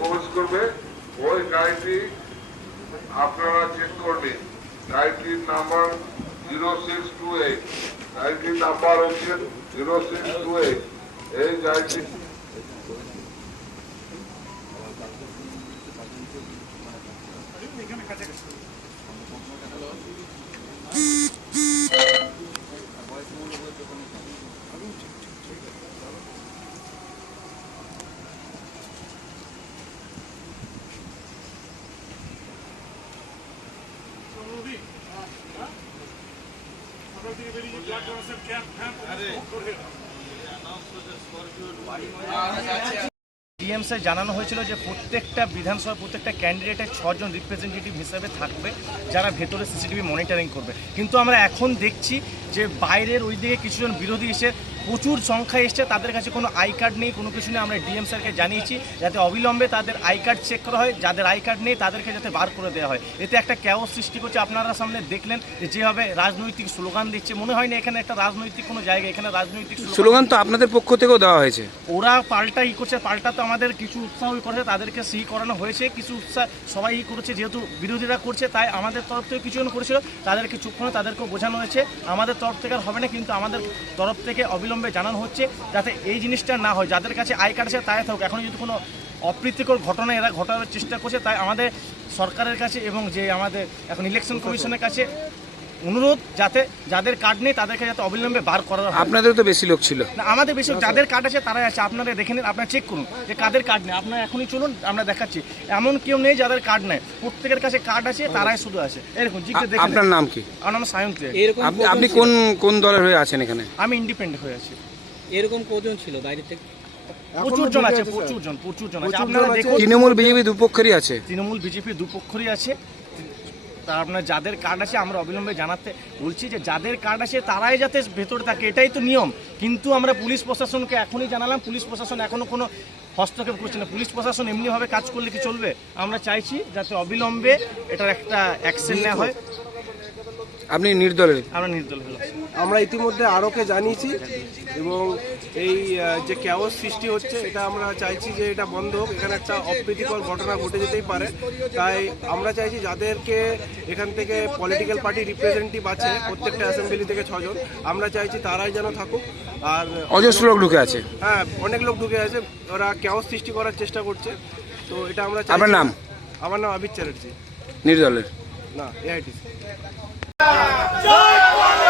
প্রবেশ করবে ওই গাড়িটি আপনারা চেক করবেন। গাড়িটির নাম্বার 0628, গাড়িটির নাম্বার হচ্ছে 0628। এই গাড়িটি ডিএমসে জানানো হয়েছিল যে প্রত্যেকটা বিধানসভা প্রত্যেকটা ক্যান্ডিডেটের 6 জন রিপ্রেজেন্টেটিভ হিসেবে থাকবে যারা ভেতরে সিসিটিভি মনিটরিং করবে। কিন্তু আমরা এখন দেখছি যে বাইরের ওই দিকে কিছুজন বিরোধী এসে প্রচুর সংখ্যায় এসছে, তাদের কাছে কোনো আই কার্ড নেই, কোনো কিছু নেই। আমরা ডিএম স্যারকে জানিয়েছি যাতে অবিলম্বে তাদের আই কার্ড চেক করা হয়, যাদের আই কার্ড নেই তাদেরকে যাতে বার করে দেওয়া হয়। এতে একটা ক্যাওস সৃষ্টি করছে। আপনারা সামনে দেখলেন যেভাবে রাজনৈতিক স্লোগান দিচ্ছে, মনে হয় না এখানে একটা রাজনৈতিক কোনো জায়গা, এখানে রাজনৈতিক স্লোগান তো আপনাদের পক্ষ থেকেও দেওয়া হয়েছে। ওরা পাল্টা করছে, পাল্টা তো আমাদের কিছু উৎসাহ করেছে, তাদেরকে সিই করানো হয়েছে, কিছু উৎসাহ সবাই করেছে, যেহেতু বিরোধীরা করছে তাই আমাদের তরফ থেকে কিছুজন করেছিল, তাদেরকে চুপ করে তাদেরকেও বোঝানো হয়েছে। আমাদের তরফ থেকে আর হবে না, কিন্তু আমাদের তরফ থেকে অবিলম্বে জানানো হচ্ছে যাতে এই জিনিসটা না হয়। যাদের কাছে আই কার্ড আছে তাই থাকুক, এখন যদি কোনো অপ্রীতিকর ঘটনা এরা ঘটানোর চেষ্টা করছে, তাই আমাদের সরকারের কাছে এবং যে আমাদের এখন ইলেকশন কমিশনের কাছে অনুরোধ যাতে যাদের কার্ড নেই তাদেরকে যাতে অবিলম্বে বার করা হয়। আপনাদের তো বেশি লোক ছিল না, আমাদের বেশি যাদের কার্ড আছে তারাই আছে। আপনারা দেখে নিন, আপনারা চেক করুন যে কাদের কার্ড নেই। আপনারা এখনই চলুন, আমরা দেখাচ্ছি। এমন কেউ নেই যাদের কার্ড নেই, প্রত্যেকের কাছে কার্ড আছে, তারাই শুধু আছে। এরকম জিজ্ঞেস দেখেন। আপনার নাম কি? আমার নাম সায়ন ক্রিয়া। আপনি কোন কোন দলের হয়ে আছেন এখানে? আমি ইন্ডিপেন্ডেন্ট হয়ে আছি। এরকম কজন ছিল বাইরে থেকে? প্রচুর জন আছে, প্রচুর জন আছে। আপনারা দেখুন, তৃণমূল বিজেপি দুপক্ষেরই আছে। তৃণমূল বিজেপি দুপক্ষরই আছে। তা আপনার যাদের কার্ড আছে আমরা অবিলম্বে জানাতে বলছি যে যাদের কার্ড আছে তারাই যাতে ভেতরে থাকে, এটাই তো নিয়ম। কিন্তু আমরা পুলিশ প্রশাসনকে এখনই জানালাম, পুলিশ প্রশাসন এখনও কোনো হস্তক্ষেপ করছে না। পুলিশ প্রশাসন এমনিভাবে কাজ করলে কি চলবে? আমরা চাইছি যাতে অবিলম্বে এটার একটা অ্যাকশন নেওয়া হয়। আপনি নির্দলের? আমরা নির্দল হলাম। আমরা ইতিমধ্যে আরোকে জানিয়েছি এবং এই যে ক্যাওস সৃষ্টি হচ্ছে এটা আমরা চাইছি যে এটা বন্ধ হোক। এখানে একটা অপ্রীতিকর ঘটনা ঘটে যেতেই পারে, তাই আমরা চাইছি যাদেরকে এখান থেকে পলিটিক্যাল পার্টি রিপ্রেজেন্টেটিভ আছে প্রত্যেকটা অ্যাসেম্বলি থেকে 6 জন, আমরা চাইছি তারাই যেন থাকুক। আর অজস্র লোক ঢুকে আছে। হ্যাঁ, অনেক লোক ঢুকে আছে, ওরা ক্যাওস সৃষ্টি করার চেষ্টা করছে। তো এটা আমরা চাইছি। আপনার নাম? আমার নাম আবির চ্যাটার্জি। নির্দলের? না, এআইটি। জয় বাংলা।